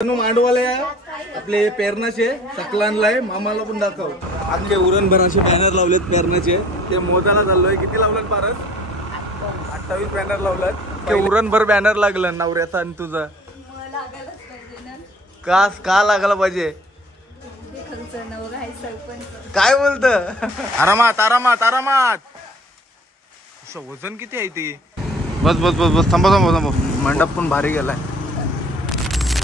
मांडवाले आपले पेरणाचे सकलानलाय मामाला पण दाखव. आमचे उरणभराचे बॅनर लावलेत पेरणाचे, ते मोजायला चाललोय. किती लावलं पारस? 28 बॅनर लावलात. ते उरणभर बॅनर लागलं नवऱ्याचा आणि तुझा. का लागला पाहिजे? काय बोलत? आरामात आरामात आरामात. वजन किती आहे ते? बस बस बस बस थांबा थांबा थांबा. मंडप पण भारी गेलाय.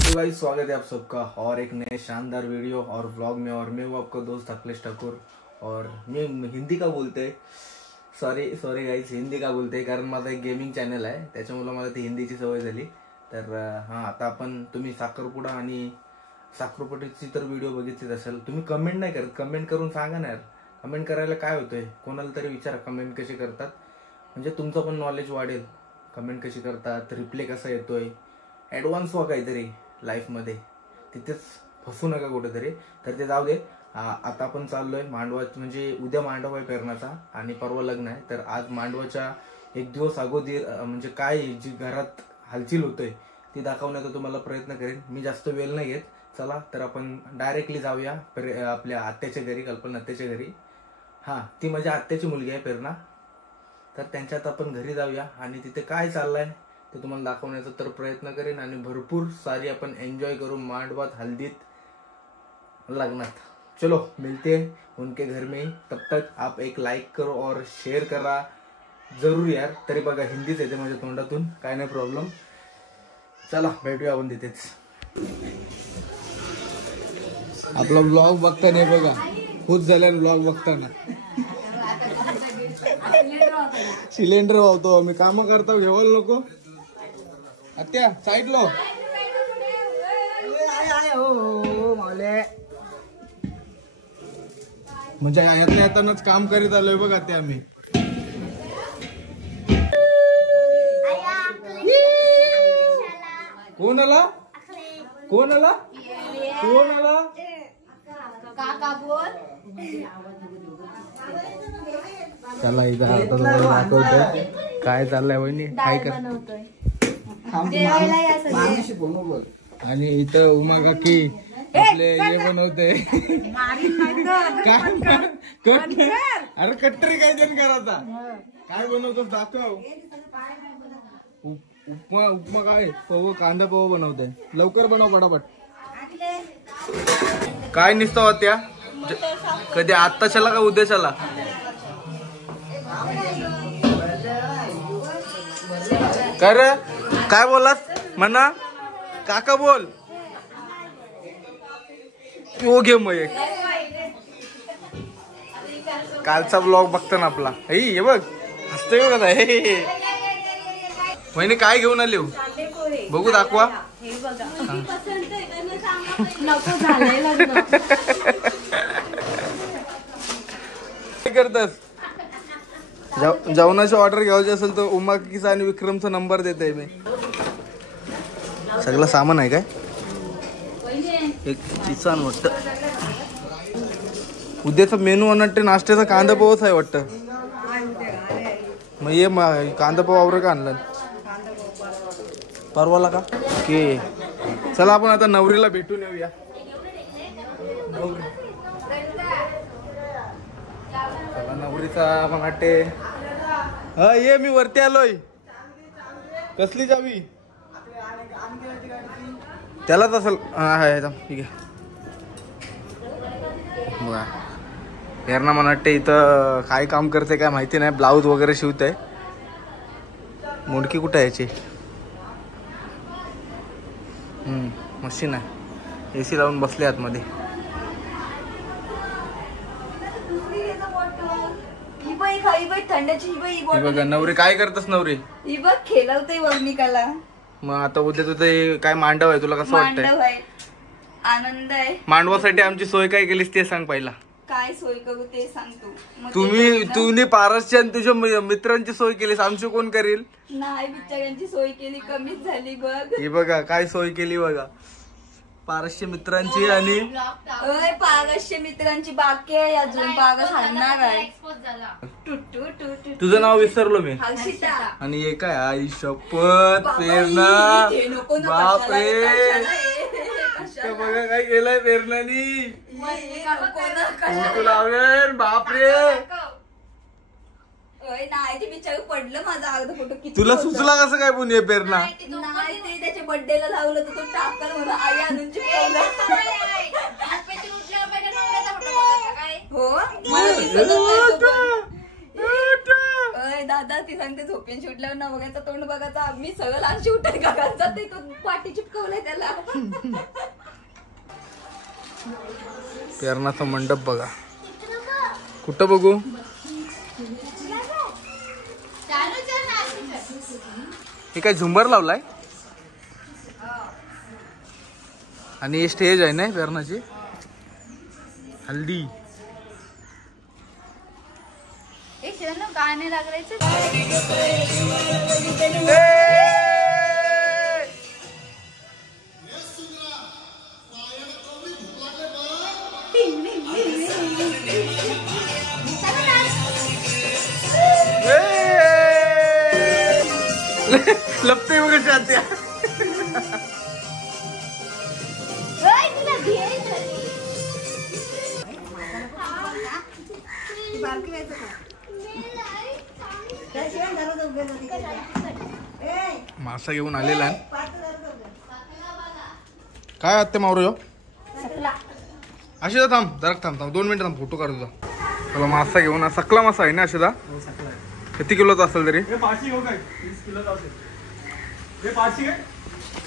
गाइस स्वागत है आप सबका और एक नए शानदार वीडियो और व्लॉग में. और मैं हूँ आपका दोस्त अखिलेश ठाकुर. और मैं हिंदी का बोलते सॉरी गाइस, हिंदी का बोलते कारण माझा एक गेमिंग चॅनल आहे, त्याच्यामुळे मला ती हिंदीची सवय झाली. तर हां, आता आपण तुम्ही साखरपुडा आणि साखरपुड्याची तर व्हिडिओ बघितलीच असेल. तुम्ही कमेंट नाही करत, कमेंट करून सांगा ना यार. कमेंट करायला काय होतंय? कोणाला तरी विचारा कमेंट कशी करतात, म्हणजे तुमचं पण नॉलेज वाढेल. कमेंट कशी करतात, रिप्लाय कसा येतोय, ॲडव्हान्स व्हा काहीतरी लाईफमध्ये, तिथेच फसू नका कुठेतरी. तर ते जाऊ दे. आता आपण चाललोय मांडवात, म्हणजे उद्या मांडव आहे पेरणाचा आणि परवा लग्न आहे. तर आज मांडवाच्या एक दिवस अगोदर म्हणजे काय जी घरात हालचाल होतोय ती दाखवण्याचा तुम्हाला प्रयत्न करेन. मी जास्त वेळ नाही घेत. चला तर आपण डायरेक्टली जाऊया आपल्या आत्याच्या घरी, कल्पना आत्याच्या घरी. हां, ती माझ्या आत्याची मुलगी आहे पेरणा. तर त्यांच्यात आपण घरी जाऊया आणि तिथे काय चाललंय ते तुम्हाला दाखवण्याचा तर प्रयत्न करेन. आणि भरपूर सारी आपण एंजॉय करू मांडवात, हल्दीत, लग्नात. चलो मिलते हैं उनके घर में. तब तक आप एक लाईक करो और शेअर करा जरूर यार. तरी बघा हिंदीच येते माझ्या तोंडातून, काय नाही प्रॉब्लेम. चला भेटूया आपण तिथेच. आपला ब्लॉग बघताना बघा, खूप झाल्या ब्लॉग बघताना. सिलेंडर वाहतो आम्ही, काम करता घेवायला नको. आत्या साईड लो. म्हणजे यातल्या येतानाच काम करीत आलोय बघा ते आम्ही. कोण आला? कोण आला? कोण आला? काका बोल. चला इथं आता तुम्हाला दाखवतोय काय चाललंय वहिनी, काय कर. आणि इथं उमा काकी आपले हे बनवते. अरे कट्टरी काय जण करायचा, काय बनवतो दाखव. उपमा काय पव, कांदा पव बनवते. लवकर बनव पटापट. काय निसतो होत्या कधी आत्ताच्याला का उद्याच्याला? कर काय बोलास म्हणा काका बोल. यो घे मग एक. कालचा ब्लॉग बघतो ना आपला. हे बघ हसतोय बघा. वहिनी काय घेऊन आली बघू, दाखवा. काय करतस? जेवणाची ऑर्डर घ्यायची असेल तर उमा किसा आणि विक्रमचा नंबर देते मी. सगळं सामान आहे काय? एक किसान वाटत. उद्याचा मेनू वाटतं नाश्त्याचा कांदा पोहच आहे वाटतं. मग ये कांदा पोहा आवडं का आणलं परवाला का? ओके चला आपण आता नवरीला भेटून येऊया. चला नवरीचा मग वाटते. हा ये मी वरती आलोय. कसली जावी त्यालाच असेल. हा ठीक आहे. बघा पेरणा मला वाटते इथं काय काम करते काय माहिती नाही. ब्लाऊज वगैरे शिवते. मुडकी कुठे यायची? मशीन आहे. एसी लावून बसले आतमध्ये. बघा नवरी काय करतस? नवरी खेळवते वगनिकाला. मग आता उद्या तुझं काय मांडव आहे, तुला कसं वाटतंय? आनंद आहे. मांडवासाठी आमची सोय काय केलीस ते सांग पहिला. काय सोय करू ते सांगतो. तुम्ही पारसच्या आणि तुझ्या मित्रांची सोय केलीस, आमची कोण करील? नाही बिचाऱ्यांची सोय केली, कमीच झाली बघ. ही बघा काय सोय केली बघा. पारसच्या मित्रांची आणि पारसच्या मित्रांची बाकी आहे अजून. पारस हाणणार आहे. तुझं नाव विसरलो मी. हर्षिता. आणि हे काय आई शपथ पेरणा. बापरे बघा काय केलंय पेरणानी लावेल बापरे. नाही ते बिचार पडलं माझा अर्ध फोटो किती तुला सुचला कसं काय पण हे पेरणा. नाही ते त्याच्या बर्थडेला लावलं तर तो टाकल म्हणून आई आणून चिपकवलं. हो मला दिसतच नाही तो पण. अय दादा ती सांगते झोपेन शूटल्यावर ना बघायचा तोंड बघायचा. मी सगळं लहान शूट करायचा ते तो पाठी चिपकवलाय त्याला. पेरणाचा मंडप बघा. कुठं बघू. हे काय झुंबर लावलाय आणि हे स्टेज आहे ना पेरणाची. हल्दी गाणे लागायचं. लपते वगैरे शांत्या. मासा घेऊन आलेला आहे. काय आत्ते मावरो अशिदा थांब जरा थांब 2 मिनिटं थांब फोटो काढ तुझा. चला मासा घेऊन. सकला मासा आहे ना अशिदा. किती किलोचा असेल तरी.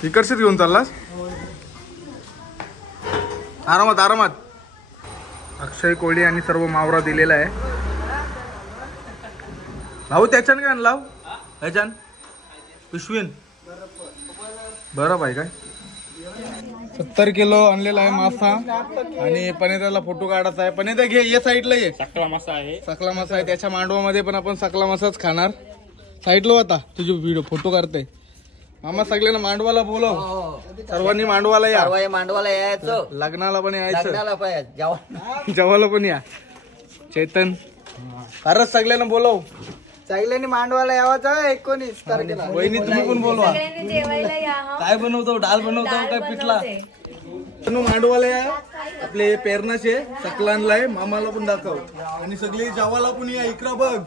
इकडशीच घेऊन चाललास. आरामात आरामात. अक्षय कोळी आणि सर्व मावरा दिलेला आहे. लावू त्याच्यान काय लाव ह्याच्यान पिशवीन बरं आहे काय. 70 किलो आणलेला आहे मासा आणि पनेदाला फोटो काढायचा आहे. पनेदा घे या साईडला ये. सकला मासा आहे. सकला मासा आहे. त्याच्या मांडवामध्ये पण आपण सकला मासाच खाणार. साईडला होता तुझे व्हिडिओ फोटो काढते. मामा सगळ्यांना मांडवाला बोलव. सर्वांनी मांडवाला या. मांडवाला यायचं. लग्नाला पण यायचं. लग्नाला जेवायला पण या. चैतन खरंच सगळ्यांना बोलव. सगळ्यांनी मांडवाला यावाचं 19 तारखेला. वहिनी तुम्ही पण बोलवा. जेवायला या. काय बनवतो. डाल बनवतो काय पिठला. मांडवाला या. आपले पेरणाचे सकलांना मामाला पण दाखव. आणि सगळी जेवायला पण या. इकडं बघ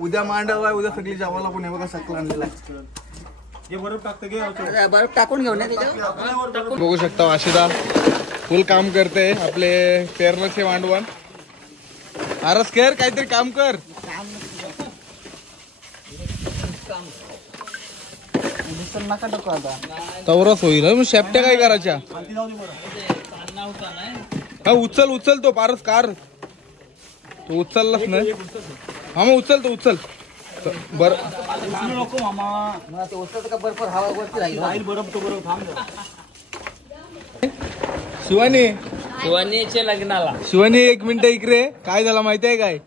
उद्या मांडव आहे. उद्या सगळी जेवायला पण आहे. बघा सकला आणलेला बर्फ टाकून घेऊन बघू शकता. आशिदा फुल काम करते आपले पेरणाचे मांडवण. आरस कर काहीतरी काम कर. नका टाकू आता. तवरच होईल. शेपट्या काय करायच्या. हा उचल उचल तो पारस कार. तो उचललाच नाही. हा मग उचल तो उचल. बर नको मामा. ते उचलत का बर्फ हवा वरती राहील. बरफ तो बरफ थांब. शिवानी शिवानीच्या लग्नाला. शिवानी 1 मिनिट इकडे. काय झालं माहिती आहे काय.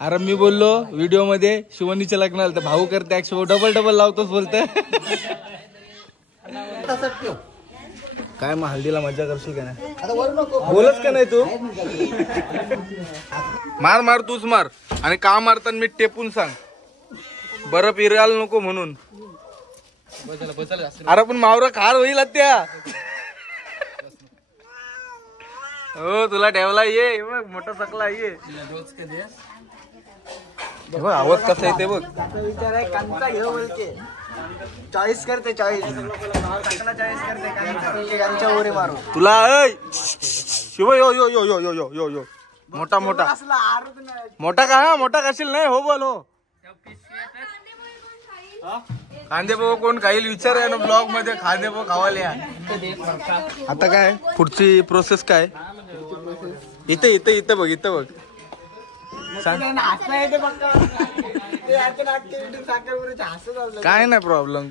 अरे मी बोललो व्हिडिओ मध्ये शिवानीच्या लग्नाला तर भाऊ करते ऍक्शन डबल लावतोच बोलत. काय मग हल्दीला मजा करशील का नाही. आता वर नको. बोलच का नाही तू. मार मार तूच मार. आणि का मारताना मी टेपून सांग. बरं इरायला नको म्हणून. अरे पण मावरा खार होईल त्या. हो तुला ठेवला ये मोठा सकला ये. बघ आवाज कसा येते बघ. विचार आहे कांचा घेऊ बोलते. चॉईस करते चॉईस करते कांच्या उडी मारू. तुला शिव यो यो यो यो यो यो यो यो मोठा मोठा मोठा का. हा मोठा करशील नाही. हो बोल हो. कांदे पोहे कोण खाईल विचार आहे ना ब्लॉग मध्ये. कांदे पोहे खावायला या. आता काय पुढची प्रोसेस काय. इथे इथे इथे बघ इथे बघ. काय नाही प्रॉब्लेम.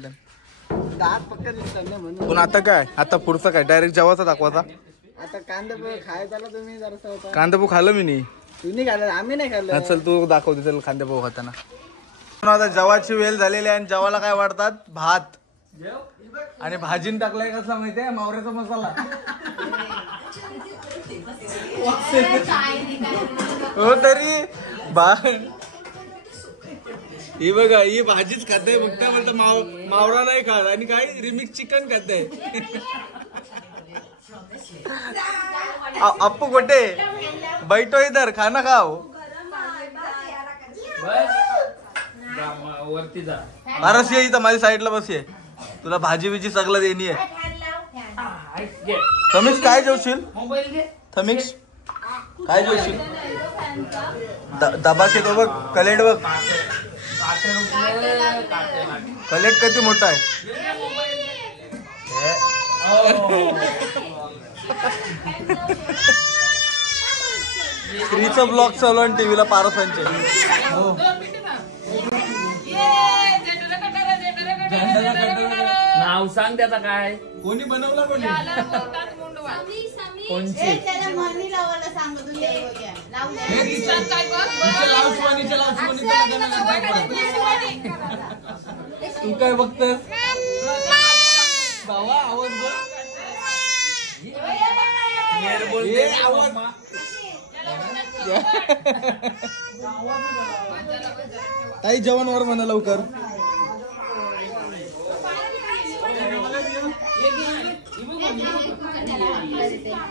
पण आता काय. आता पुढचं काय डायरेक्ट जेवायचा दाखवायचा. आता कांदा पोहे खायचा तुम्ही जरा. कांदा पोहे खाल्लं मी नाही. तुम्ही खाल्लं आम्ही नाही खाल्लं. चल तू दाखवते त्याला कांदा पोहे खाताना. आता जेवाची वेळ झालेली आहे. आणि जेवायला काय वाढतात भात आणि भाजीन टाकलाय कसला माहितीये मावऱ्याचा मसाला. हो तरी ही बघा ही भाजीच खाते. बघता बोलता मावरा नाही खात. आणि काय रिमिक्स चिकन खाते. अप्पू कुठे बैठो इधर खाना खाओ. वरती जा. पारस ये इथं माझ्या साईडला बस ये. तुला भाजी बिजी सगळं देणी आहे. थमिक्स काय जेवशील? मोबाईल घे. थमिक्स काय जेवशील? दबा के तो बघ कलेट बघ. कलेट किती मोठा आहे. श्रीचं ब्लॉग चालू आहे टीव्हीला पारसांचे. नाव सांग त्याचा काय. कोणी बनवला कोणी? कोणची? तू काय बघतस? भावा आवाज बघ. ताई जेवण वर म्हणा लवकर.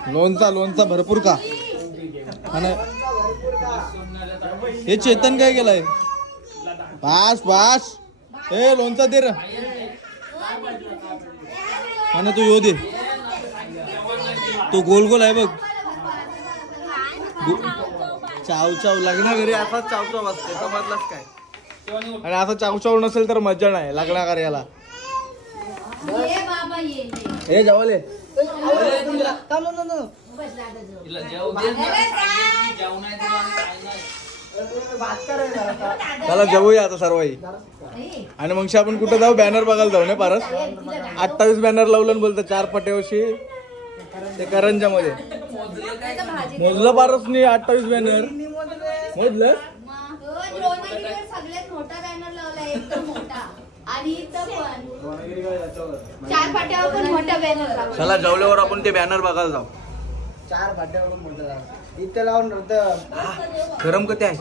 लोणचा भरपूर का. आणि हे चेतन काय केलाय? पास हे लोणचा दे रे. आणि तू येऊ दे. तो गोल गोल आहे बघ. चाव लग्ना घरी असाच चाव असते समजलाच काय. आणि असं चाव नसेल तर मजा नाही लग्ना कार्याला. हे जवळ त्याला जेवूया आता सर्वही. आणि मग आपण कुठं जाऊ? बॅनर बघायला जाऊ ना पारस. 28 बॅनर लावलं बोलतं 4 पट्यावशी ते करंजा मध्ये. मोजलं पारसनी 28 बॅनर मोजलं. सगळ्यात मोठा बॅनर लावला एकदम मोठा. आणि इथं पण 4 पाट्यावर पण मोठा बॅनर. चला जेवल्यावर आपण ते बॅनर बघायला जाऊ. 4 फाट्यावरून मोठं इथं लावून होतं. गरम कधी आहे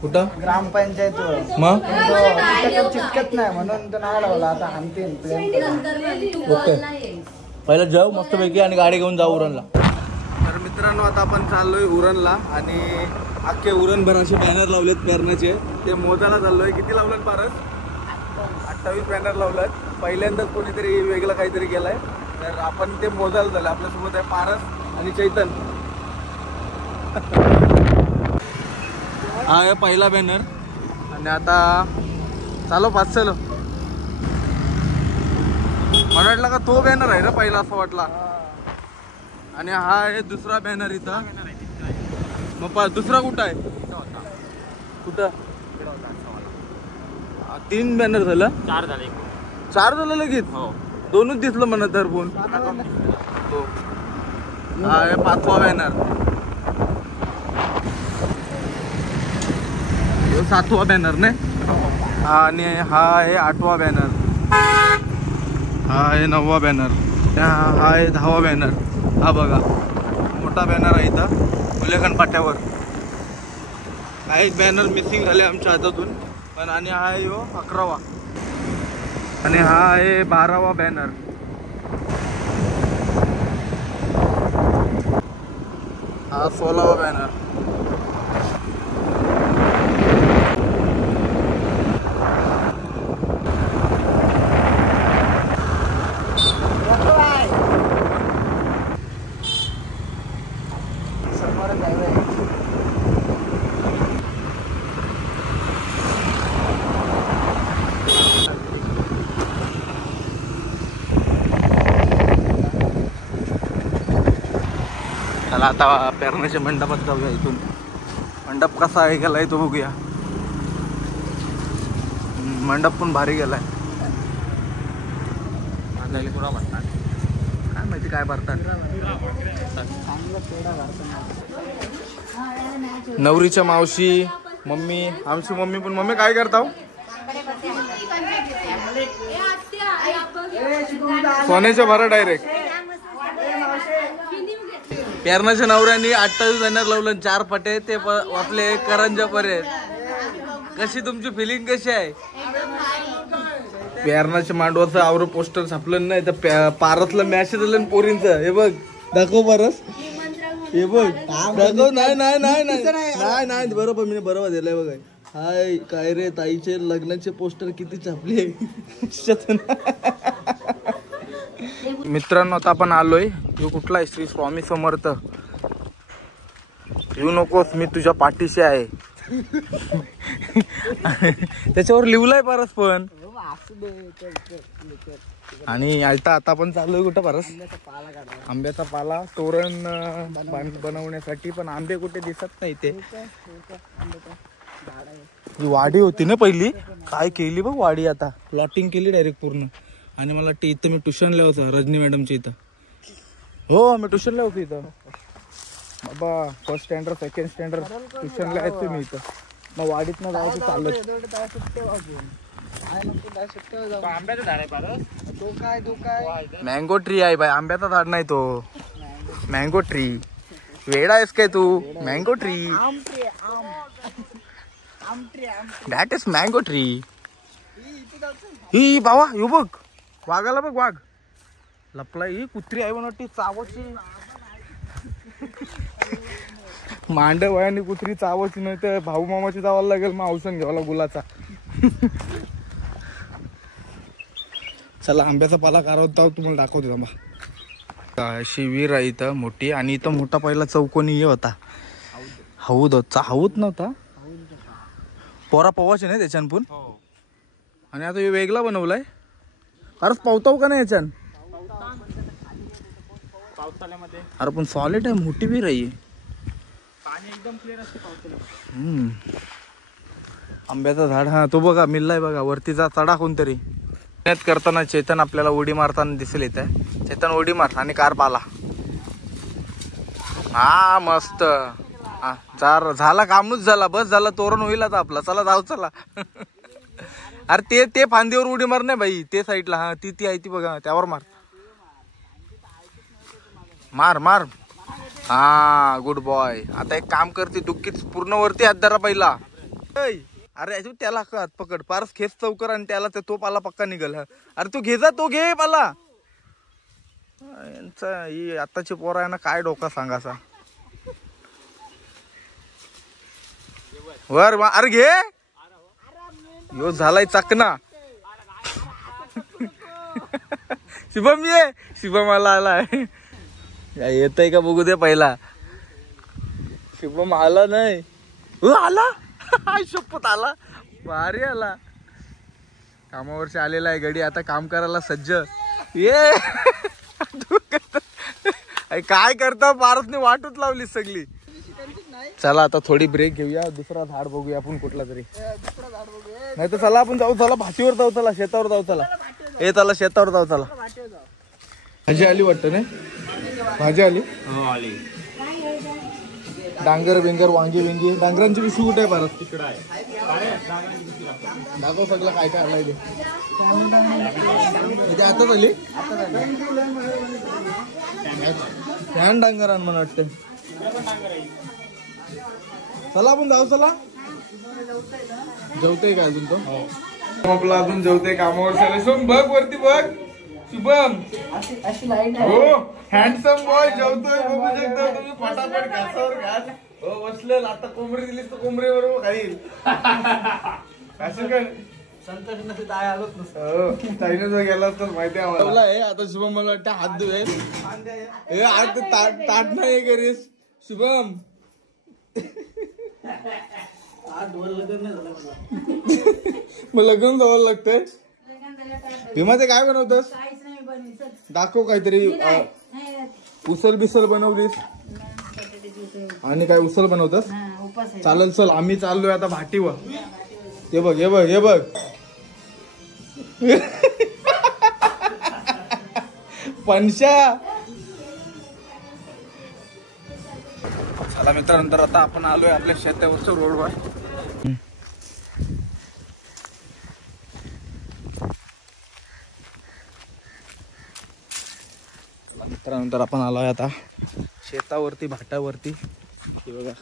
कुठं? ग्रामपंचायत मग चिटकत नाही म्हणून तो नाही लावला. आता आणतील ओके. पहिलं जेव मस्त पैकी आणि गाडी घेऊन जाऊ उरणला. तर मित्रांनो आता आपण चाललोय उरणला. आणि अख्खे उरणभराचे बॅनर लावलेत पेरण्याचे. ते मोजायला चाललोय. किती लावलेत पारस? 28 बॅनर लावलेत. पहिल्यांदाच कोणीतरी वेगळं काहीतरी केलंय. तर आपण ते मोजायला झालं. आपल्यासोबत आहे पारस आणि चैतन. हा आहे पहिला बॅनर. आणि आता चालो पाच चलो. मला वाटलं का तो बॅनर आहे ना पहिला असं वाटला. आणि हा आहे दुसरा बॅनर इथं. मग दुसरा कुठं आहे? कुठं? 3 बॅनर झालं. 4 झालं लगेच. 2च दिसलं म्हणत धरपून. हा आहे 5वा बॅनर. 7वा बॅनर नाही. आणि हा आहे 8वा बॅनर. हा आहे 9वा बॅनर. हा आहे 10वा बॅनर. हा बघा मोठा बॅनर आहे इथं उल्लेखन पाट्यावर. काही बॅनर मिसिंग झाले आमच्या हातातून पण. आणि हा आहे 11वा. आणि हा आहे 12वा बॅनर. हा 16वा बॅनर. चला आता पेरण्याच्या मंडपात जाऊया. इथून मंडप कसा आहे गेलाय तो बघूया. मंडप पण भारी गेलाय. काय माहिती काय भरतात. नवरीच्या मावशी मम्मी आमची मम्मी पण. मम्मी काय करताव? सोन्याच्या भरा डायरेक्ट. पेरणाच्या नवऱ्यांनी 28 बॅनर लावलं 4 पटे ते वाचले करंजा पर्यंत. कशी तुमची फिलिंग कशी आहे? पेरणाच्या मांडवाचं आवर पोस्टर छापलं नाही तर पारसला मॅसेज आलं पोरींचं. हे बघ दाखव परस हे बघ दाखव. नाही नाही नाही नाही नाही नाही बरोबर मी बरोबर दिलंय बघ. हाय काय रे ताईचे लग्नाचे पोस्टर किती छापले. मित्रांनो आता आपण आलोय. तू कुठला आहे? श्री स्वामी समर्थ. येऊ नकोस मी तुझ्या पाठीशी आहे. त्याच्यावर लिवलाय परस पण. आणि आता आपण चाललोय कुठं परस? आंब्याचा पाला तोरण बनवण्यासाठी. पण आंबे कुठे दिसत नाही. ते ही वाडी होती ना पहिली. काय केली बघ वाडी आता. प्लॉटिंग केली डायरेक्ट पूर्ण. आणि मला इथं मी ट्युशनला होतो रजनी मॅडमच्या इथं. हो मी ट्युशनला होतो इथं बाबा. फर्स्ट स्टँडर्ड सेकंड स्टँडर्ड ट्युशनला यायचो मी इथं. मग वाडीत ना जायचं चालत. आंब्याचं झाड आहे पारस. मँगो ट्री आहे बाय. आंब्याचा झाड नाही तो. Mango tree. वेडा आहेस काय तू? Mango tree that is mango tree. ही बाबा येऊ बघ वाघाला बघ. वाघ लपला. ही कुत्री आहे म्हणा. चावाची मांडव आहे आणि कुत्री चावाची. नाही तर भाऊ मामाची जावायला लागेल. मग औषध घ्यावा गुलाचा. चला आंब्याचा पाला कारवता तुम्हाला दाखवतो थांबा. अशी विहीर आहे इथं मोठी. आणि इथं मोठा पहिला चौकोनी हे होता. हौद होता. हौद नव्हता पोरा पवाचे नाही त्याच्यान पण. आणि आता हे वेगळा बनवलाय. अरे पावताव का नाही याच्यान? पावसाळ्यामध्ये अरे पण सॉलिड आहे. मोठी विहीर आहे. पाणी एकदम क्लिअर असते पावसाळ्यामध्ये. आंब्याचा झाड. हा तो बघा मिल्लाय बघा. वरतीचा चढा कोणतरी. मेहनत करताना चेतन आपल्याला उडी मारताना दिसेल येत आहे. चेतन उडी मार आणि कार पाला. हा मस्त. झाला कामच झाला. बस झाला. तोरण होईल आता आपला. चला जाऊ चला. अरे ते फांदीवर उडी मार नाही बाई. ते साईडला. हा ती आहे ती बघा. त्यावर मार. मार मार. हा गुड बॉय. आता एक काम करते. डुक्कीच पूर्ण वरती हात धरा पहिला. अरे त्याला हात पकड. पारस खेच चौकर आणि त्याला तो पाला पक्का निघल. अरे तू घे जा. तो घे पाला. यांचा ही आताची पोरा आहे ना काय डोका सांगासा. वर अरे घे. यो झालाय चकना. शुभम ये. शुभम आलाय. येतय का बघू दे पहिला. शुभम आला नाही. आला. शपथ आला. भारी आला. कामावरशी आलेला आहे गडी. आता काम करायला सज्ज. ये काय करता? पारसने वाटच लावली सगळी. चला आता थोडी ब्रेक घेऊया. दुसरा झाड बघूया आपण कुठला तरी. नाही तर चला आपण जाऊ. चला भाटीवर जाऊ. चला शेतावर जाऊ. चला हे चला शेतावर जाऊ. चला भाजी आली वाटतं नाही. भाजी आली. डांगर बिंगर वांगी विंगी. डांगरांची पिशवी कुठे आहे भारत? तिकडे आहे. दाखव सगळं काय काय आलंय ते. आताच आली. फॅन डांगर मला वाटतं. चला आपण जाऊ. चला जेवतोय का अजून तो? आपला अजून जेवतोय. कामावर चालू. शुभम बघ वरती बघ. शुभम हो हँडसम बॉय जेवतोय. बघू शकता तुम्ही. फटाफट घासावर घास. हो बसलेल. आता कोंबडी दिलीस तर कोंबडी बरोबर खाईल. असं काय संतोष नसते ताई आलोच नसतं. ताईने जर गेला तर माहिती आहे आम्हाला. आता शुभम मला वाटतं हात धुवेल. हे आज ताट नाही करीस शुभम. मग लग्न जावं लागतंय. भीमा ते काय बनवतस? दाखव काहीतरी. उसल बिसल बनवलीस आणि काय उसल बनवतस? चालेल चल आम्ही चाललोय आता भाटीवर. हे बघ हे बघ हे बघ. पंशा. चला मित्रांनंतर आता आपण आलोय आपल्या शेतावरच्या रोडवर. मित्रांनंतर आपण आलोय आता शेतावरती भाटावरती. हे बघा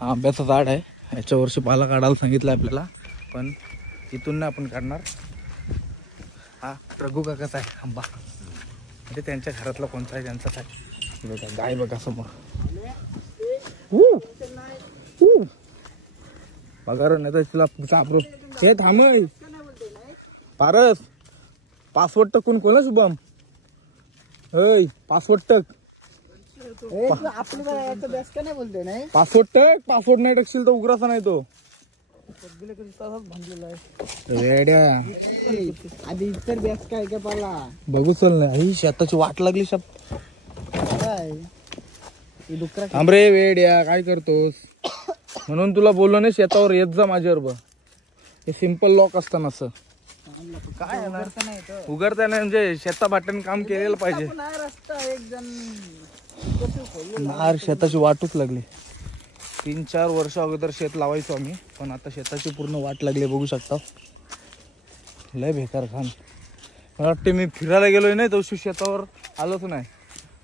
हा आंब्याचं झाड आहे. याच्या वर्षी पाला काढायला सांगितलं आपल्याला. पण इथून नाही आपण काढणार. हा रघु काकाचा आहे आंबा. म्हणजे त्यांच्या घरातला कोणता आहे त्यांचा काय. बघा गाय बघा समोर. बघा नाही तर तिला चापरू. हे थांबे पारस. पासवर्ड टकून कोण शुभम. होय पासवर्ड टक. नाही बोलते नाही पासवर्ड टक. पासवर्ड नाही टकशील तर उघडाचा नाही तो. रेड्या आधी इतर बॅस काय का पाला बघू चल नाही ही शेताची वाट लागली शब. काय डुकरा थांब रे वेड्या काय करतोस. म्हणून तुला बोललो नाही शेतावर येत जा माझ्यावर. हे सिंपल लॉक असताना असं काय आहे ना उघडता नाही म्हणजे शेता भाट्याने काम केलेलं पाहिजे. रस्ता एक जण नार शेताची वाटच लागली. 3-4 वर्ष अगोदर शेत लावायचो आम्ही पण आता शेताची पूर्ण वाट लागली बघू शकता. लय बेकार खान. मला वाटते मी फिरायला गेलोय नाही तशी शेतावर आलोच नाही.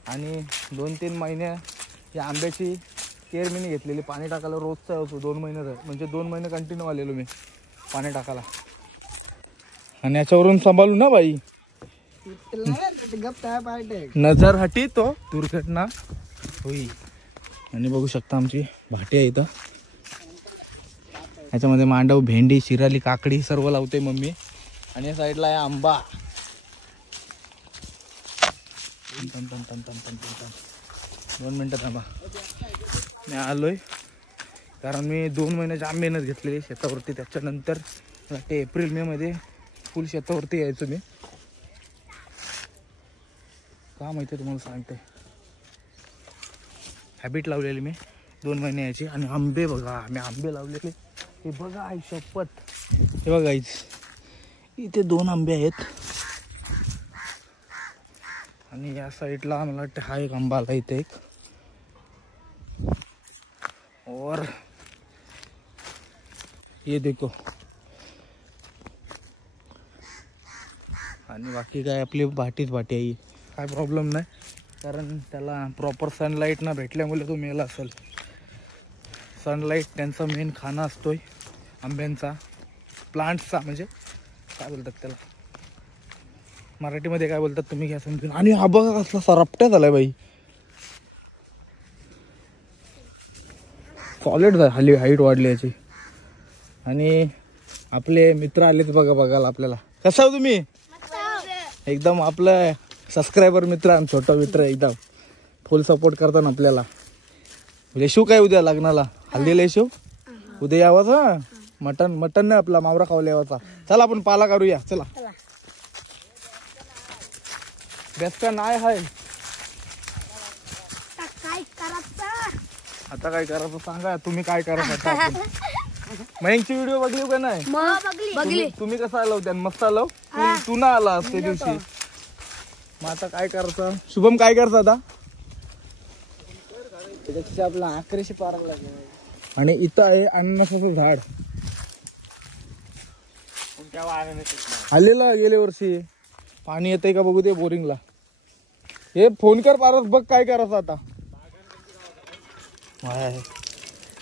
आणि 2-3 महिने या आंब्याची केअर मी घेतलेली. पाणी टाकायला रोजचा होतो 2 महिने म्हणजे 2 महिने कंटिन्यू आलेलो मी पाणी टाकायला. आणि याच्यावरून सांभाळू ना बाई. नजर हटी तो दुर्घटना होई. आणि बघू शकता आमची भाटी आहे इथं. याच्यामध्ये मांडव भेंडी शिराली काकडी सर्व लावते मम्मी. आणि या साईडला आहे आंबा. 2 मिनिटं थांबा. मी आलोय कारण मी 2 महिन्याची आंबे मेहनत घेतलेली शेतावरती. त्याच्यानंतर ते एप्रिल मे मध्ये फुल शेतावरती यायचो मी. का माहिती आहे तुम्हाला सांगते. हॅबिट लावलेली मी 2 महिने यायची. आणि आंबे बघा मी आंबे लावलेले. हे बघा आई शपथ. हे बघा इथे 2 आंबे आहेत. आणि या साईडला मला वाटतं हा एक आंबा आला इथे एक. और ये देखो. आणि बाकी काय आपली भाटीच भाटी आहे. काय प्रॉब्लेम नाही कारण त्याला प्रॉपर सनलाईट ना भेटल्यामुळे तो मेला असेल. सनलाईट त्यांचा मेन खाना असतोय आंब्यांचा प्लांट्सचा. म्हणजे काय बोलतात त्याला मराठीमध्ये काय बोलतात तुम्ही घ्या समजून. आणि हा बघा कसला सरपट्या झालाय बाई. सॉलिड झाली हाईट वाढली याची. आणि आपले मित्र आलेत बघा बघायला आपल्याला. कसं आहे तुम्ही. एकदम आपलं सबस्क्रायबर मित्र छोटा मित्र एकदम फुल सपोर्ट करतात आपल्याला. लेशू काय उद्या लग्नाला हल्दी लेशू उद्या यावाच. हा मटन नाही आपला मावरा खावला यावाचा. चला आपण पाला काढूया चला. बेस्ट का नाही आहे आता काय करायचं सांगा. तुम्ही काय करायचं आता. मयंकची व्हिडिओ बघली का नाही. तुम्ही कसं आलो त्यान मस्त आलो. तू ना आला ते दिवशी. मग आता काय करायचं. शुभम काय करता आता. आपला 1100 पारा लागेल. आणि इथं आहे अननसाचं झाड. आलेला गेल्या वर्षी. पाणी येतंय का बघू दे बोरिंगला. हे फोन कर पारस बघ काय करायचं आता.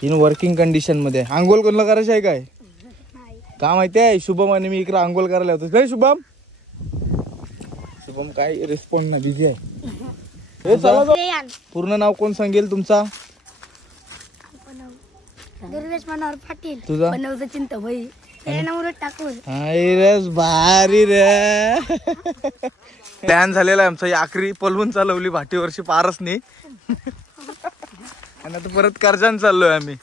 इन वर्किंग कंडिशन मध्ये. आंघोळ कोणाला करायची आहे काय का माहिती आहे. शुभम आणि मी इकडे आंघोळ करायला होतो नाही शुभम. शुभम काय रिस्पॉन्ड नाही बिझी आहे. हे चला पूर्ण नाव कोण सांगेल तुमचा. दुर्वेश मनोहर पाटील. तुझा चिंता भाई टाकून. भारी रे. प्लॅन झालेला आहे आमचा. आखरी पलवून चालवली भाटी वर्षी पारसनी. आणि आता परत कर्जान चाललोय आम्ही.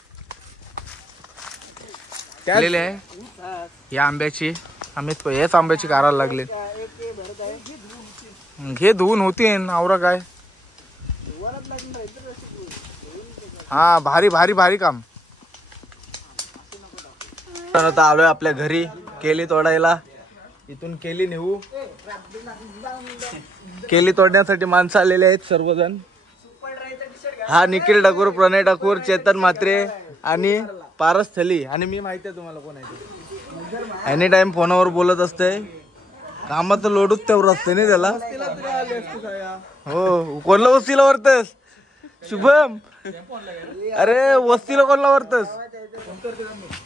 आलेले आहे या आंब्याची. आम्ही हेच आंब्याची कारायला लागले. हे धुवून होती आवरा काय. हा भारी भारी भारी काम. आता आलोय आपल्या घरी केली तोडायला. इथून केली नेऊ. केली तोडण्यासाठी माणसं आलेले आहेत सर्वजण. हा निखिल ठाकूर, प्रणय ठाकूर, चेतन म्हात्रे आणि पारस थली. आणि मी माहिती आहे तुम्हाला कोण आहे. एनी टाइम फोनवर बोलत असते. कामाचं लोडच तेवढं असते ना त्याला. हो कोणला वस्तीला वरतस शुभम. अरे वस्तीला कोणला वरतस.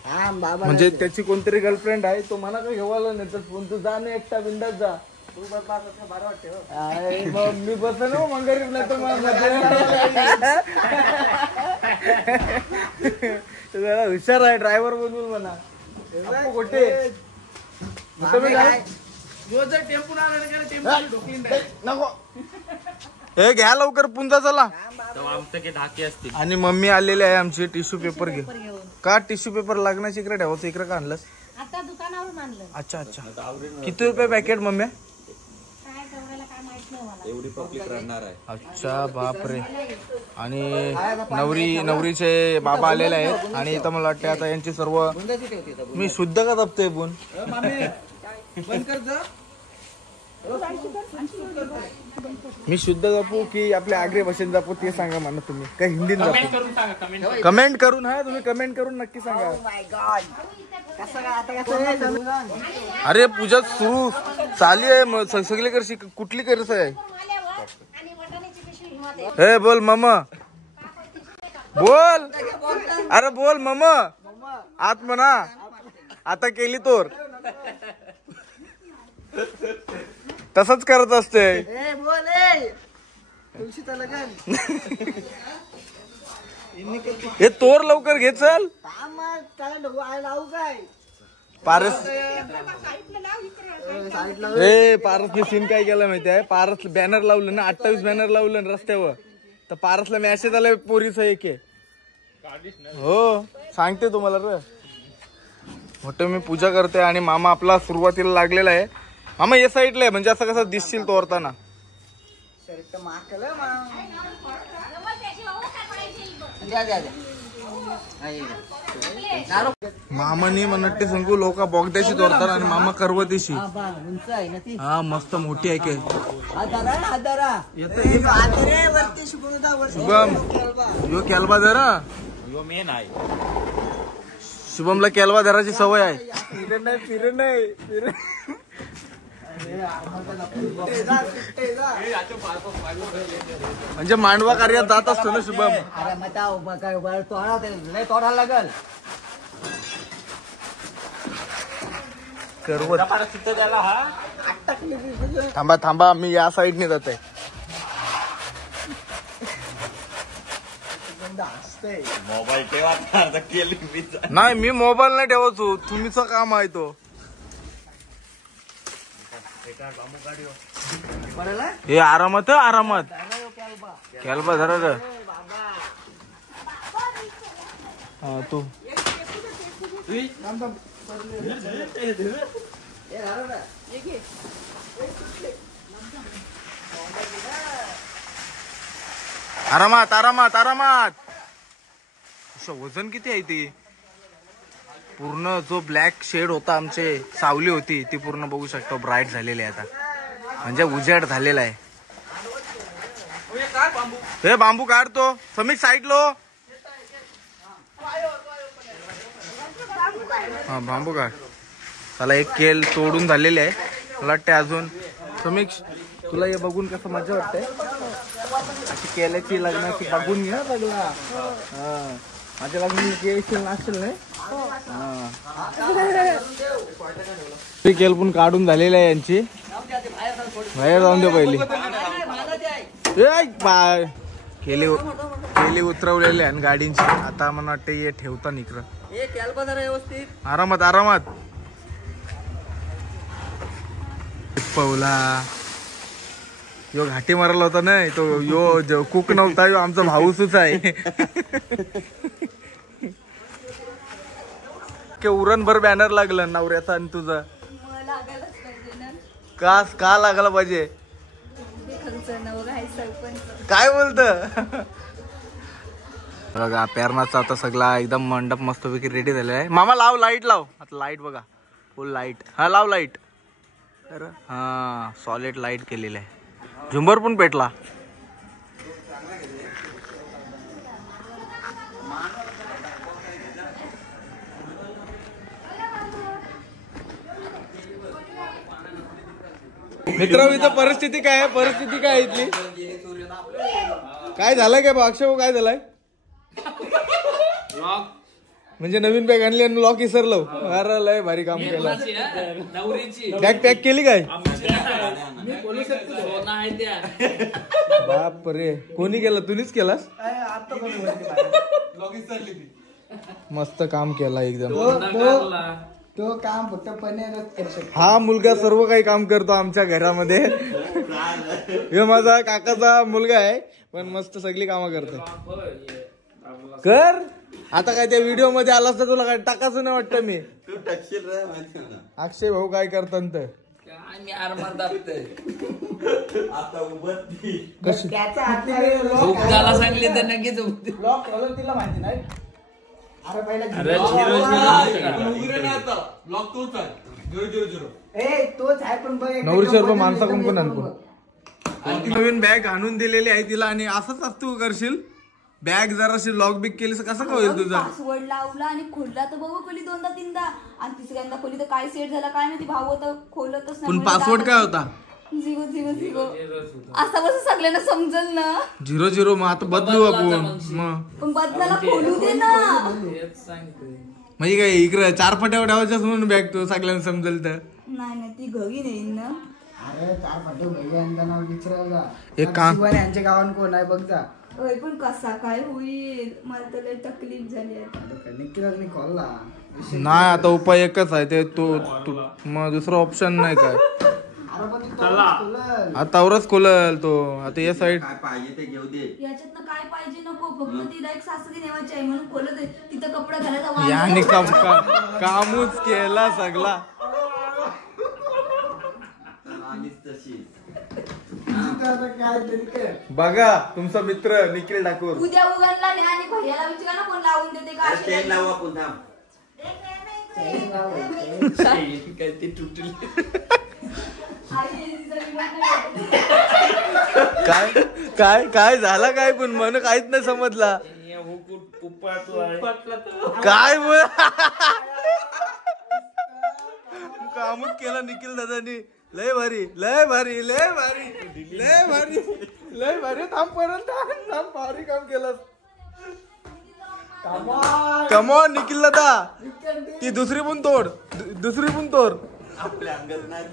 म्हणजे त्याची कोणतरी गर्लफ्रेंड आहे. तो मला काय घेवायला नाही तर फोन. तू जा ना एकटा बिंदात जा. मी बसन मंगरीत नाही तर हुशार आहे ड्रायव्हर बनवून म्हणा कुठे नको हे घ्या लवकर पुंजा चला धाके असतील. आणि मम्मी आलेली आहे आमची टिश्यू पेपर घे का टिश्यू पेपर लागण्याची इकडे ठेवायचं इकडे का आणलंस आता दुकानावरून आणलं. अच्छा अच्छा किती रुपये पॅकेट मम्मी काय तेवढ्याला काय माहित नाही मला. एवढी पब्लिक राहणार आहे. अच्छा बापरे आणि नवरीचे बाबा आलेले आहेत आणि इथं मला वाटतं आता यांची सर्व मी शुद्ध का जपतोय पण मी शुद्ध जपू की आपल्या आग्रे भाषेत जपू ते सांगा मला तुम्ही काय हिंदीत कमेंट जपू करून सांगा. कमेंट कमेंट करून हा तुम्ही कमेंट करून नक्की सांगा अरे पूजा सुरू चालू आहे सगळी करशी कुठली करस आहे हे बोल मम्मा बोल अरे बोल मम्मा आत म्हणा आता केली तोर तसंच करत असते हे तोर लवकर घे चल पारस ए पारसने सीन काय केलं माहिती आहे पारस बॅनर लावलं ना 28 बॅनर लावलं ना रस्त्यावर तर पारसला मॅसेज आलाय पोरीचं एक हो सांगते तुम्हाला रे मोठं मी पूजा करते आणि मामा आपला सुरुवातीला लागलेला आहे मामा या साईडला आहे म्हणजे असं कसं दिसशील तोरताना मामानी म्हणते सांगू लोक बोगद्याशी तोरतात आणि मामा करवतीशी हा मस्त मोठी आहे काय शुभम यो केलबा धरा यो मेन आहे. शुभमला केलबा धराची सवय आहे फिरण नाही म्हणजे मांडवा कार्यात जात असतो ना शुभम तोडायला लागल करवत तिथं त्याला हा थांबा थांबा मी या साईडने जात आहे मोबाईल ठेवा केली मी. नाही मी मोबाईल नाही ठेवायचो तुम्हीच काम आहे तो हे आरामात आरामात केलबा धरा रे हा तू आरामात आरामात आरामात वजन किती आहे ती पूर्ण जो ब्लॅक शेड होता आमचे सावली होती ती पूर्ण बघू शकतो ब्राईट झालेली आहे आता म्हणजे उजेड झालेला आहे हे बांबू काढतो समीक साईड लो हा बांबू काढ त्याला एक केल तोडून झालेली आहे मला वाटते अजून समीक तुला हे बघून कसं मजा वाटते अशी केल्याची लग्नाची बघून घ्या लग्ना माझ्या लग्न असेल नाही केल पण काढून झालेली आहे यांची बाहेर जाऊन दे पहिली केली उतरवलेली आणि गाडींची आता मला वाटतं हे ठेवता निकर आरामात आरामात पवला यो घाटी मारला होता नाही तो यो कुक नव्हता यो आमचा भाऊसूच आहे उरणभर बॅनर लागलं नवऱ्याचा आणि तुझा का लागला पाहिजे काय बोलत बघा पेरणाचा आता सगळा एकदम मंडप मस्तपैकी रेडी झालेला आहे मामा लाव लाईट लाव आता लाईट बघा फुल लाईट हा लाव लाईट हा सॉलिड लाईट केलेलं आहे झुंबर पण पेटला मित्र इथं परिस्थिती काय आहे परिस्थिती काय इथली काय झालंय काय अक्षय काय झालंय म्हणजे नवीन बॅग आणली आणि लॉक विसरलो. अरे लय भारी काम केलं. बॅग पॅक केली काय? बाप रे, कोणी केलं? तुम्हीच केलास? मस्त काम केला एकदम. तो काम फक्त पनीरच करू शकतो. हा मुलगा सर्व काही काम करतो आमच्या घरामध्ये. हे माझा काकाचा मुलगा आहे, पण मस्त सगळी कामं करतो. कर आता काय त्या व्हिडिओ मध्ये आलास तर तुला काय टाकायचं नाही वाटतं. मी तू टाकशील रे माहिती ना. अक्षय भाऊ काय करतात तर मी आरमार दाबतोय. आता उभती कशी त्याचा हात सांगले तर नक्कीच लॉक खोलून तिला माहिती नाही. अरे पहिला तोच आहे पण बघ 900 रुपये माणसाकडून पण आणतो. नवीन बॅग आणून दिलेली आहे तिला आणि असंच तू करशील. बॅग जराशी लॉक बिक केली तर कसं होईल तुझा? पासवर्ड लावला आणि खोलला तर बघू खोली 2दा 3दा आणि तिसऱ्यांदा खोली तर काय सेट झाला काय माहिती. भाऊ तर खोलतच पण पासवर्ड काय होता? 000 असा कसं सगळ्यांना समजल ना. 00. मग आता बदलू आपण. मग पण बदलाला खोलू दे ना. म्हणजे काय इकडे 4 फट्या ठेवायच्याच म्हणून बॅग तू सगळ्यांना समजेल तर. नाही ती घरी नेईन ना. अरे 4 फाटे भैया नाव विचारायला एक काम यांच्या गावात कोण आहे बघ जा. पण कसा काय होईल मला तर लय तकलीफ झाली आता. निखिल कॉलला नाही. आता उपाय एकच आहे ते तू मग दुसरा ऑप्शन नाही काय. आता वरच खोलल तो. आता या साईड काय पाहिजे ते घेऊ दे. याच्यातनं काय पाहिजे नको फक्त तिला एक सासरी नेवायची आहे म्हणून खोलत आहे. तिथं कपडा घालायचा याने कामूच केला सगळा. बघा तुमचा मित्र निखिल ठाकूर उद्या उघडला आणि भैयाला विचारा ना कोण लावून देते का अशी चेन लावू आपण थांब. काय ते तुटली. काय काय काय झाला काय पण मन काहीच नाही समजला. काय कामच केला निखिल दादानी. लय भारी लय भारी लय भारी लय भारी लय भारी. थांब परत थांब. भारी काम केलं. कमॉन निखिल दादा. ती दुसरी पण तोड. दुसरी पण तोड. आपल्या अंगात नाही.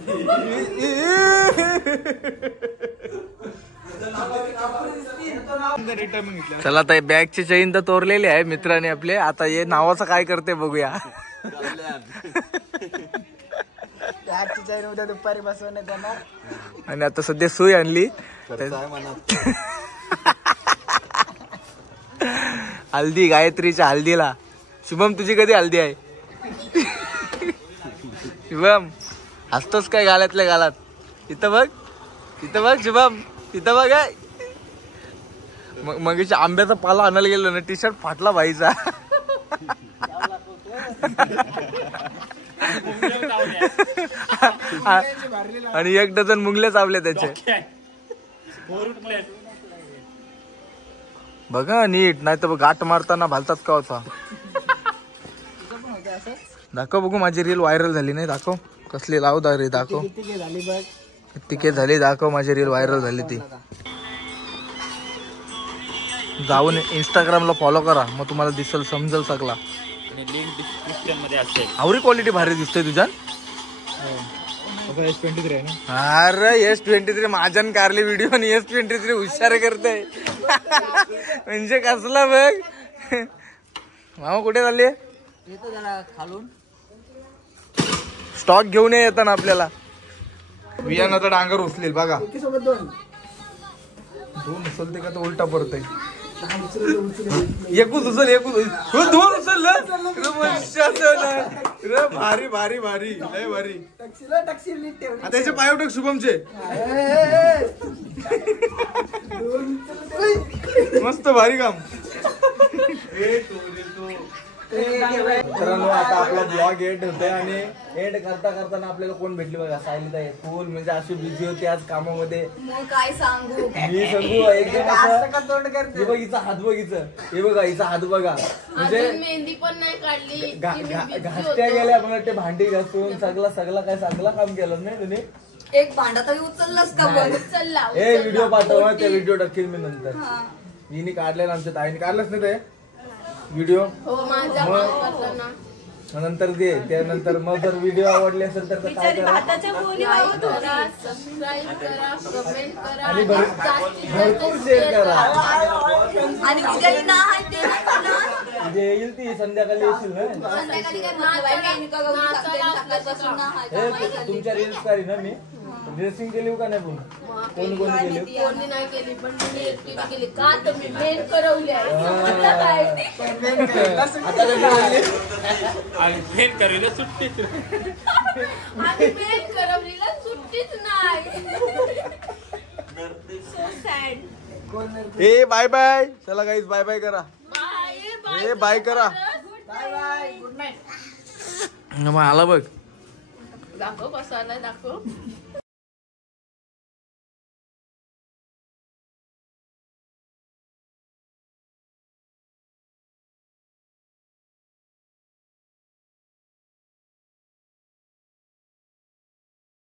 चला आता बॅगची चेन तर तोरलेली आहे मित्राने आपले. आता हे नावाचं काय करते बघूया. उद्या दुपारी बसवण्यात येणार. आणि आता सध्या सुई आणली. हल्दी गायत्रीच्या हल्दीला. शुभम तुझी कधी हल्दी आहे? शुभम हसतोस काय गालातल्या गालात? इथं बघ. इथं बघ शुभम. इथं बघ. मग आंब्याचा पाला आणायला गेलो ना टी शर्ट फाटला बाईचा. आणि 1 डझन मुंगले चावले त्याचे. बघा नीट नाही तर गाठ मारताना भालतात का होता. दाखव बघू माझी रील व्हायरल झाली नाही. दाखव कसली लाव दा रे. दाखव किती झाली. दाखव माझी रील व्हायरल झाली ती. जाऊन इंस्टाग्रामला फॉलो करा मग तुम्हाला दिसल समजेल सगळा. लिंक डिस्क्रिप्शन मध्ये असेल. आवरी क्वालिटी भारी दिसते तुझ्या. अरे S23 माझ्यान कारली व्हिडिओ आणि S23 हुशार करते. म्हणजे कसला बघ. मामा कुठे चालले? खालून स्टॉक घेऊन येताना आपल्याला. बियाणाचा डांगर उचलेल बघा. सोबत 2 उचलते का तर उलटा पडतय. एकूच उचल. एकूच 2 उचल. भारी भारी भारी लय भारी. आता याचे पाय उठक शुभमचे. मस्त भारी काम. मित्रांनो आता आपला ब्लॉग एंड होतोय आणि एंड करताना आपल्याला कोण भेटली बघा. सायलीताई फुल म्हणजे अशी बिझी होती आज कामामध्ये. मग काय सांगू. मी सांगू एकदम असं. हे बघ हिचा हात बघिचं. हे बघा हिचा हात बघा. म्हणजे मेहंदी पण नाही काढली. घासत्या गेल्या आपण ते भांडी घासून सगळं काय चांगला काम केलं नाही तुम्ही. एक भांडा तरी उचललास का बघ. चल हे व्हिडिओ पाठवा. त्या व्हिडिओ टाकेल मी नंतर. हिने काढलेला आमच्या ताईने काढलंच नाही ते. व्हिडिओ हो माझा करताना नंतर दे. त्यानंतर मग जर व्हिडिओ आवडले असेल तर काय करा भाताच्या बोली वाहत होती. सबस्क्राईब करा, कमेंट करा, आणि जास्तीत भरपूर जास्त शेअर करा. आणि उद्या ही ना आहे ते ना. जे येईल ती संध्याकाळी येशील ना. संध्याकाळी काय मेनका गौरी सकाळपासून ना आहे. हे तुमच्या रील्स काढी ना मी. ड्रेसिंग केली का नाही पण कोण कोण केली कोणी नाही केली पण मी एकटीने केली का तर मी मेन करवली आहे. आता काय बोलली? फेल करेल सुट्टी. आणि मेन करवलीला सुट्टीच नाही. So sad. ए बाय बाय. चला गाईज बाय बाय करा. Bye, ए बाय करा. Bye bye good night. मग आला बघ. दाखव कसा आलाय दाखव.